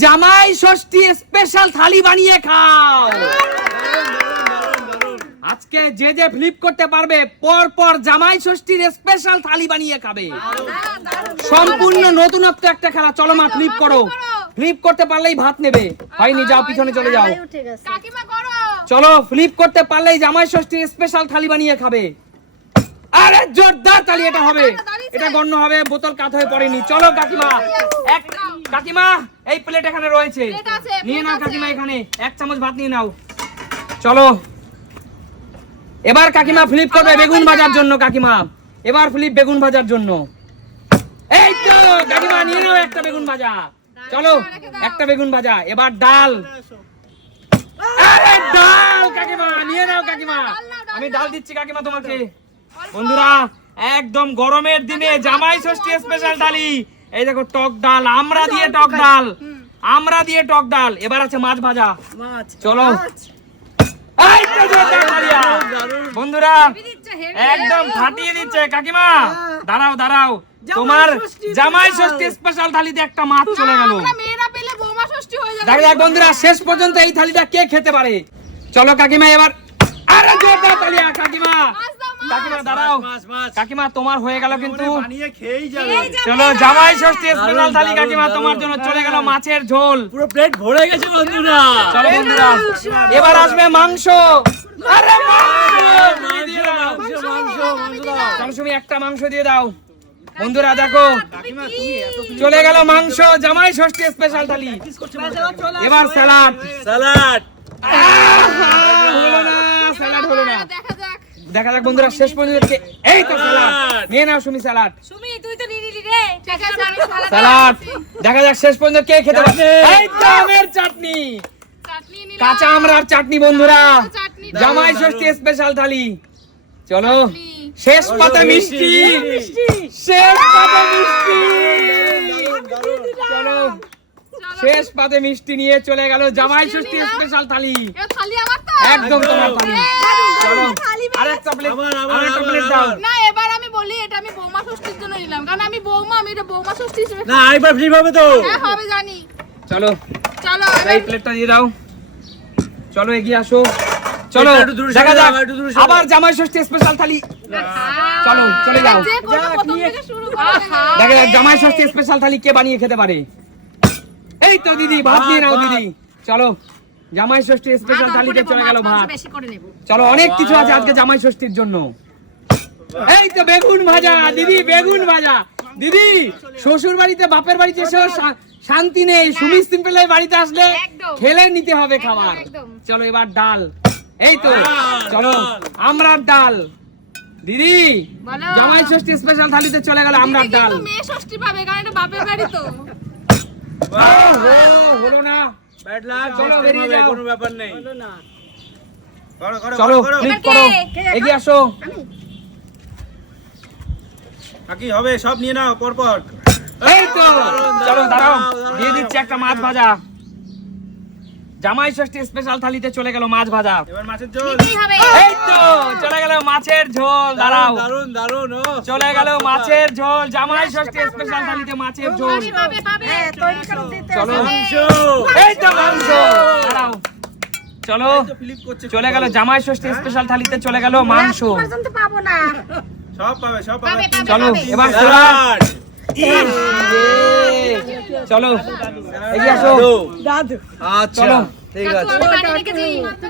জামাই ষষ্ঠী স্পেশাল থালি বানিয়ে খাও। আজকে যে যে ফ্লিপ করতে পারবে পর পর জামাই ষষ্ঠীর স্পেশাল থালি বানিয়ে খাবে। সম্পূর্ণ নতুনত্ব একটা খেলা। চলো মা ফ্লিপ করো। ফ্লিপ করতে পারলেই ভাত নেবে। হয়নি যাও পিছনে চলে যাও। চলো ফ্লিপ করতে পারলেই জামাই ষষ্ঠীর স্পেশাল থালি বানিয়ে খাবে। আরে জোরদার তালি এটা হবে। এটা গণ্য হবে বোতল কাত হয়ে পড়েনি। চলো কাকিমা এক কাকিমা এই প্লেট এখানে রয়েছে। নিয়ে নাও কাকিমা এখানে এক চামচ ভাত নিয়ে নাও। চলো। এবার কাকিমা ফ্লিপ করবে বেগুন ভাজার জন্য কাকিমা। এবার ফ্লিপ বেগুন ভাজার জন্য। এই তো কাকিমা নিয়ে নাও একটা বেগুন ভাজা। চলো একটা বেগুন ভাজা। এবার ডাল। আরে ডাল কাকিমা নিয়ে নাও কাকিমা। আমি ডাল দিচ্ছি কাকিমা তোমাকে। বন্ধুরা একদম গরমের দিনে জামাই ষষ্ঠী স্পেশাল ডালি। এই দেখো টক ডাল আমরা দিয়ে টক ডাল আমরা দিয়ে টক ডাল। এবার আছে মাছ ভাজা। চলো। বন্ধুরা একদম ফাটিয়ে দিচ্ছে। কাকিমা দাঁড়াও দাঁড়াও। তোমার জামাই ষষ্ঠী স্পেশাল থালিতে একটা মাছ চলে গেল। আমরা মেয়েরা পেলে বৌমা ষষ্ঠী হয়ে যাবে। দেখা যাক বন্ধুরা শেষ পর্যন্ত এই থালিটা কে খেতে পারে? চলো কাকিমা এবার আরে জোরদার তালিয়া কাকিমা দাঁড়াও। তোমার হয়ে গেল কিন্তু। বানিয়ে খেয়েই যাবে। চলো জামাই ষষ্ঠী স্পেশাল থালি কাকিমা তোমার জন্য চলে গেল মাছের ঝোল। পুরো প্লেট ভরে গেছে বন্ধুরা। চলো বন্ধুরা এবার আসবে মাংস। আরে মাংস! মাংস মাংস মাংস দাও চলো তুমি একটা মাংস দিয়ে দাও। বন্ধুরা দেখো। চলে গেল মাংস জামাই ষষ্ঠী স্পেশাল থালি। এবার স্যালাড। স্যালাড। হলো না স্যালাড হলো না। দেখা যাক বন্ধুরা শেষ পর্যন্ত এই তো স্যালাড নিয়ে নাও সুমি স্যালাড সুমি তুই তো নিলি রে। ঠিক আছে সালাদ স্যালাড দেখা যাক শেষ পর্যন্ত কে খেতে পারে। চাটনি। এই তো আমের চাটনি। চাটনি নিলাম। কাঁচা আমরার চাটনি বন্ধুরা। জামাই ষষ্ঠী স্পেশাল থালি। চলো শেষ পাতা মিষ্টি। শেষ পাতে মিষ্টি। চলো। শেষ পাতে মিষ্টি নিয়ে চলে গেল জামাই ষষ্ঠী স্পেশাল থালি। এবার থালি আমার তো। একদম তোমার থালি। চলো আরেকটা প্লেট আবার, আবার, আরেকটা প্লেট দাও। না এবার আমি বলি এটা আমি বৌমা ষষ্ঠীর জন্য নিলাম। কারণ আমি বৌমা আমি এটা বৌমা ষষ্ঠী না আরেকবার ফ্লিপ হবে তো। হ্যাঁ হবে জানি। চলো। চলো এই প্লেটটা দিয়ে দাও। চলো এগিয়ে আসো। চলো এটা একটু দূরে দেখা যাক। যাও, একটু দূরে সরে আবার জামাই ষষ্ঠী স্পেশাল থালি। চলো চলে যাও। দেখা যাক জামাই ষষ্ঠী স্পেশাল থালি কে বানিয়ে খেতে পারে। এই তো দিদি ভাত দিয়ে নাও দিদি। চলো জামাই ষষ্ঠী স্পেশাল থালিতে চলে গেল ভাত। চলো অনেক কিছু আছে আজকে জামাই ষষ্ঠীর জন্য। এই তো বেগুন ভাজা দিদি বেগুন ভাজা। দিদি শ্বশুর বাড়িতে বাপের বাড়িতে এসেও শান্তি নেই। সুমি সিম্পলের বাড়িতে আসলে খেলে নিতে হবে খাবার। চলো এবার ডাল। এই তো চলো। আমরার ডাল। দিদি জামাই ষষ্ঠী স্পেশাল থালিতে চলে গেল আমরার ডাল। মেয়ে ষষ্ঠী পাবে কারণ এটা বাপের বাড়ি তো। হলো না ব্যাড লাক চলো, বেরিয়ে যাও। কোনো ব্যাপার নেই করো। করো চলো ক্লিক করো এগিয়ে আসো বাকি হবে সব নিয়ে নাও পর পর এই তো চলো দাঁড়াও। দিয়ে দিচ্ছি একটা মাছ ভাজা। জামাই ষষ্ঠী স্পেশাল থালিতে চলে গেল মাছ ভাজা। এবার মাছের ঝোল। এই তো চলে গেল মাছের ঝোল দাঁড়াও। দারুণ দারুণ ও। চলে গেল মাছের ঝোল জামাই ষষ্ঠী স্পেশাল থালিতে মাছের ঝোল। হ্যাঁ তৈরি করে দিতে চলো। মাংস এই তো মাংস দাঁড়াও। চলো। চলে গেল জামাই ষষ্ঠী স্পেশাল থালিতে চলে গেল মাংস। পাবো না। সব পাবে সব পাবে, চলো এবার চলো এগিয়ে আসো। দাদু। আচ্ছা চলো। ঠিক আছে।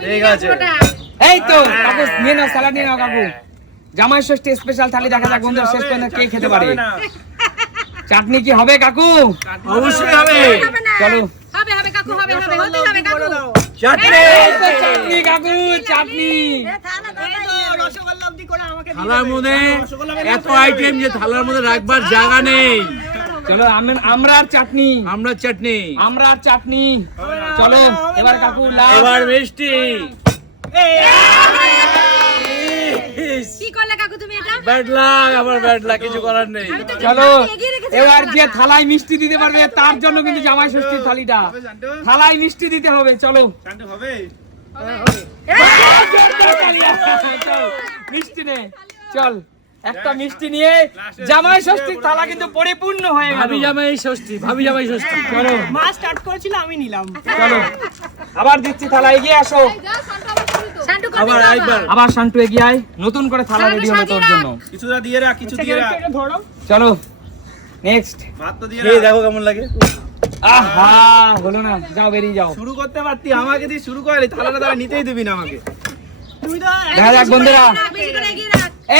ঠিক আছে। এই তো কাকু নিয়ে নাও স্যালাড নিয়ে নাও কাকু। জামাই ষষ্ঠী স্পেশাল থালি দেখা যাক বন্ধুরা শেষ পর্যন্ত কে খেতে পারে। চাটনি কি হবে কাকু? অবশ্যই হবে। চলো। হবে হবে কাকু হবে হবে হতে হবে কাকু। চাটনি। চাটনি কাকু চাটনি। থালার মধ্যে এত আইটেম যে থালার মধ্যে রাখবার জায়গা নেই। চলো আম- আমরা আর চাটনি। আমরা চাটনি। আমরা আর চাটনি। চলো এবার কাকু লাল এবার মিষ্টি। কি করলে কাকু তুমি এটা? ব্যাড লাক আবার ব্যাড কিছু করার নেই। চলো এবার যে থালায় মিষ্টি দিতে পারবে তার জন্য কিন্তু জামাই ষষ্ঠীর থালিটা। থালায় মিষ্টি দিতে হবে চলো। হবে। চল, মিষ্টি নে চল। একটা মিষ্টি নিয়ে জামাই ষষ্ঠীর থালা কিন্তু পরিপূর্ণ হয়ে গেল। ভাবি জামাই ষষ্ঠী ভাবি জামাই ষষ্ঠী চলো। মা স্টার্ট করেছিল আমি নিলাম। চলো। আবার দিচ্ছি থালা এগিয়ে আসো। আবার আবার একবার আবার শান্টু এগিয়ে আয়। নতুন করে থালা রেডি হলো তোর জন্য। কিছুটা দিয়ে রাখ কিছু দিয়ে রাখ। চলো নেক্সট ভাত তো দিয়ে রাখ। দেখো কেমন লাগে। আহা হলো না যাও বেরিয়ে যাও। শুরু করতে পারতি আমাকে দিয়ে শুরু করে থালাটা তারা নিতেই দিবি না আমাকে। দেখা যাক বন্ধুরা।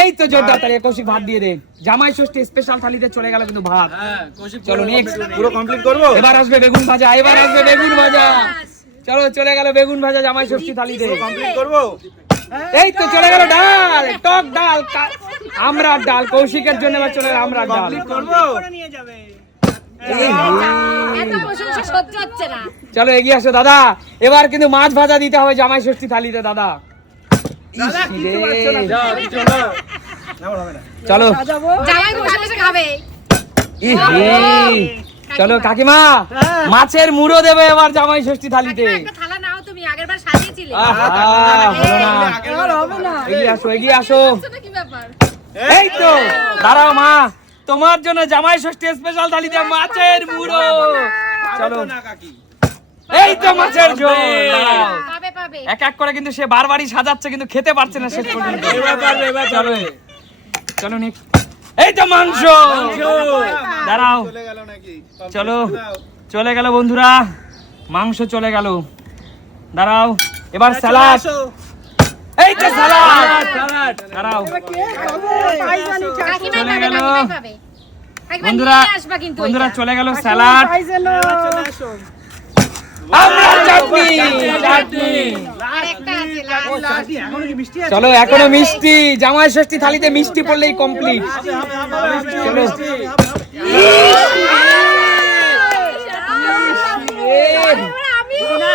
এই তো জোরদার তালি কৌশিক ভাত দিয়ে দে। জামাই ষষ্ঠী স্পেশাল থালিতে চলে গেল কিন্তু ভাত। হ্যাঁ চলো নেক্সট পুরো কমপ্লিট করব? এবার আসবে বেগুন ভাজা এবার আসবে বেগুন ভাজা। চলো চলে গেল বেগুন ভাজা জামাই ষষ্ঠী থালিতে। কমপ্লিট করব? এই তো চলে গেল ডাল টক ডাল আমরার ডাল কৌশিকের জন্য এবার চলে গেল আমরার ডাল। কমপ্লিট করব? নিয়ে যাবে। চলো এগিয়ে আসো দাদা। এবার কিন্তু মাছ ভাজা দিতে হবে জামাই ষষ্ঠী থালিতে দাদা। চলো। সাজাবো। জামাই বসে বসে খাবে। ই হে। চলো কাকিমা মাছের মুড়ো দেবে এবার জামাই ষষ্ঠী থালিতে। না। এগিয়ে আসো এগিয়ে আসো। সেটা কি ব্যাপার? এই তো দাঁড়াও মা। তোমার জন্য জামাই ষষ্ঠী স্পেশাল থালিতে মাছের মুড়ো। চলো। এই তো মাছের ঝোল। পাবে পাবে এক এক করে কিন্তু সে বারবারই সাজাচ্ছে কিন্তু খেতে পারছে না শেষ পর্যন্ত। এবার পারবে এবার চলো। পারবে চলো নেক্সট এই তো মাংস। দাঁড়াও। চলে গেল নাকি? চলো। চলে গেল বন্ধুরা। মাংস চলে গেল। দাঁড়াও। এবার স্যালাড। এই তো স্যালাড দাঁড়াও। চলে গেল। বন্ধুরা বন্ধুরা চলে গেল স্যালাড পাইজানো আমরা চাটনি। চাটনি আর একটা আছে লাল। এখনও কি মিষ্টি আছে? চলো এখনও মিষ্টি। জামাই ষষ্ঠী থালিতে মিষ্টি পড়লেই কমপ্লিট চলো।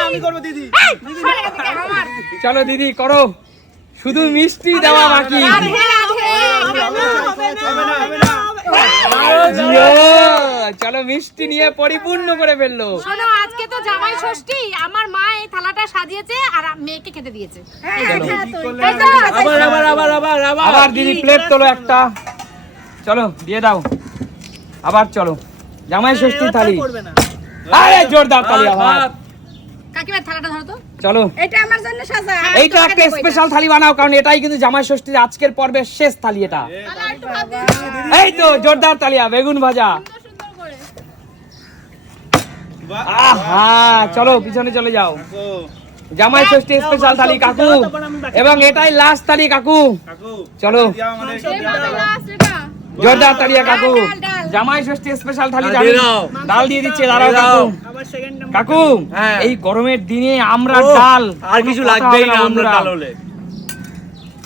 আমি করব দিদি। সরে চলো দিদি করো। শুধু মিষ্টি দেওয়া বাকি রাধে, রাধে। হবে না হবে না জিও, চলো মিষ্টি নিয়ে পরিপূর্ণ করে ফেলল শোনো আজকে তো জামাই ষষ্ঠী আমার মা এই থালাটা সাজিয়েছে আর মেয়েকে খেতে দিয়েছে আবার আবার আবার আবার আবার আবার দিদি প্লেট তোলো একটা চলো দিয়ে দাও আবার চলো জামাই ষষ্ঠী থালি করবে আরে জোরদার তালি আবার কাকিমার থালাটা ধরো তো চলো। এটা আমার জন্য সাজা। এইটা একটা স্পেশাল থালি বানাও কারণ এটাই কিন্তু জামাই ষষ্ঠীর আজকের পর্বের শেষ থালি এটা। এই তো জোরদার তালিয়া বেগুন ভাজা। আহা চলো পিছনে চলে যাও। জামাই ষষ্ঠী স্পেশাল থালি কাকু। এবং এটাই লাস্ট থালি কাকু। কাকু। চলো। জোরদার তাড়িয়া কাকু। জামাই ষষ্ঠী স্পেশাল থালি ডাল। ডাল দিয়ে দিচ্ছে দাঁড়াও কাকু দাও। আবার সেকেন্ড কাকু হ্যাঁ। এই গরমের দিনে আমরা ডাল আর কিছু লাগবে লাগবেই না আমরা ডাল হলে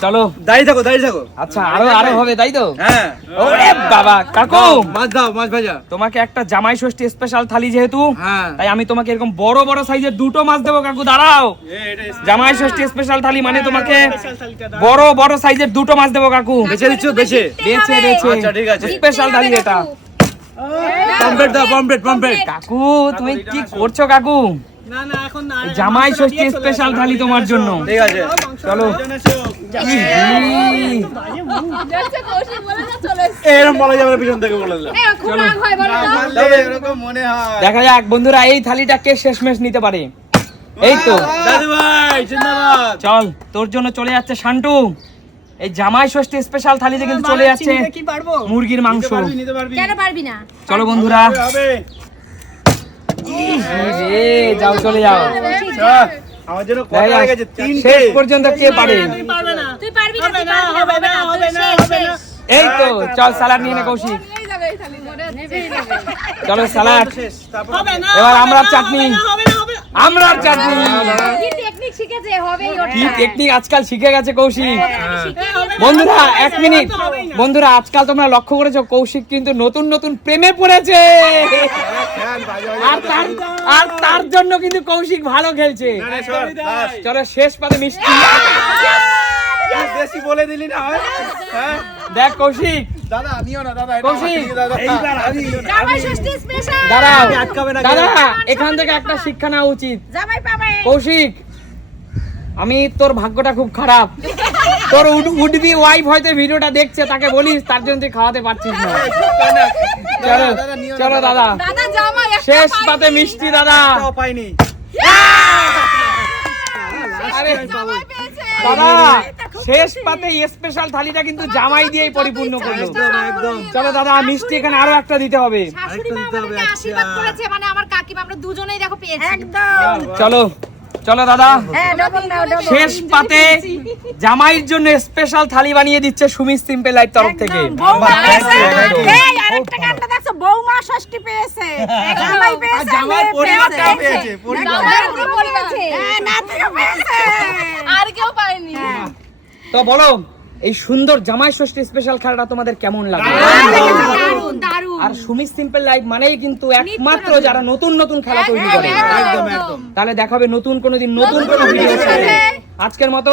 চলো। দাঁড়িয়ে থাকো দাঁড়িয়ে থাকো। আচ্ছা আরও আরও হবে তাই তো? হ্যাঁ। ওরে বাবা কাকু! মাছ দাও মাছ ভাজা। তোমাকে একটা জামাই ষষ্ঠী স্পেশাল থালি যেহেতু হ্যাঁ। তাই আমি তোমাকে এরকম বড় বড় সাইজের দুটো মাছ দেবো কাকু দাঁড়াও। জামাই ষষ্ঠী স্পেশাল থালি মানে তোমাকে থালিটা দাও। বড় বড় সাইজের দুটো মাছ দেবো কাকু। বেছে দিচ্ছ বেছে। বেছে বেছে আচ্ছা, ঠিক আছে। স্পেশাল থালি এটা। পমপ্লেট দাও পমপ্লেট পমপ্লেট কাকু তুমি কি করছ কাকু? জামাই ষষ্ঠী স্পেশাল থালি তোমার জন্য ঠিক আছে চলো দুজন এসো। ইহি। দেখছে কৌশিক বলে যা চলে এসছে। এরকম বলা যাবে পিছন থেকে বলে দিলাম এ, খুব রাগ হয় বলো তো। বললে এরকম মনে হয় দেখা যাক বন্ধুরা এই থালিটা কে শেষমেশ নিতে পারে এই তো দাদু ভাই জিন্দাবাদ চল তোর জন্য চলে যাচ্ছে শান্টু এই জামাই ষষ্ঠী স্পেশাল থালিতে কিন্তু চলে যাচ্ছে কি মুরগির মাংস নিতে পারবি নিতে পারবি কেন পারবি না চলো বন্ধুরা রে যাও চলে যাও। আমার জন্য হয়ে গেছে তিনটে। শেষ পর্যন্ত কে পারে? তুমি পারবে না। তুই পারবি না হবে না, হবে না, হবে না, হবে না। এই তো চল স্যালাড নিয়ে নে কৌশিক। চলো এবার হবে চাটনি। আমরা চাটনি। কি টেকনিক শিখেছে হবেই ওটা। কি টেকনিক আজকাল শিখে গেছে কৌশিক? বন্ধুরা এক মিনিট। বন্ধুরা আজকাল তোমরা লক্ষ্য করেছ কৌশিক কিন্তু নতুন নতুন প্রেমে পড়েছে। আর তার আর তার জন্য কিন্তু কৌশিক ভালো খেলছে। চলো শেষ পাতে মিষ্টি। বেশি বলে দিলি না হয়? হ্যাঁ? দেখ কৌশিক। দাদা নিও না দাদা কৌশিক। দাদা। এইবার আমি জামাই ষষ্ঠী স্পেশাল দাঁড়াও। আটকাবে না দাদা এখান থেকে একটা শিক্ষা নেওয়া উচিত। কৌশিক আমি তোর ভাগ্যটা খুব খারাপ। তোর উড বি ওয়াইফ হয়তো ভিডিওটা দেখছে তাকে বলিস তার জন্য তুই খাওয়াতে পারছিস না। চলো চলো দাদা। শেষ পাতে মিষ্টি দাদা। পাইনি আরে দাদা শেষ পাতে স্পেশাল থালিটা কিন্তু জামাই দিয়েই পরিপূর্ণ করল। চলো দাদা মিষ্টি এখানে আরও একটা দিতে হবে। শাশুড়ি মা আরেকটা দিতে হবে, আমাদেরকে আশীর্বাদ আচ্ছা। করেছে মানে আমার কাকিমা আমরা দুজনেই দেখো পেয়েছি। একদম। চলো। চলো দাদা। হ্যাঁ শেষ পাতে জামাইয়ের জন্য স্পেশাল থালি বানিয়ে দিচ্ছে সুমি সিম্পল লাইফ তরফ থেকে। বৌমা Thank পেয়েছে you, thank you. এই আরেকটা গানটা দেখছ? বৌমা ষষ্ঠী পেয়েছে। জামাই পেয়েছে জামাই মেয়ে পরিবারটাও পেয়েছে। পেয়েছে পরিবার জামাই পেয়েছে। হ্যাঁ নাতিও পেয়েছে। আর কেউ পায়নি। তো বলো এই সুন্দর জামাই ষষ্ঠী স্পেশাল খেলাটা তোমাদের কেমন লাগে দারুণ দারুণ। আর সুমি সিম্পল লাইফ মানেই কিন্তু একমাত্র যারা নতুন নতুন খেলা তৈরি করে। একদম একদম তাহলে দেখাবে নতুন কোনোদিন নতুন কোনো ভিডিও আজকের মতো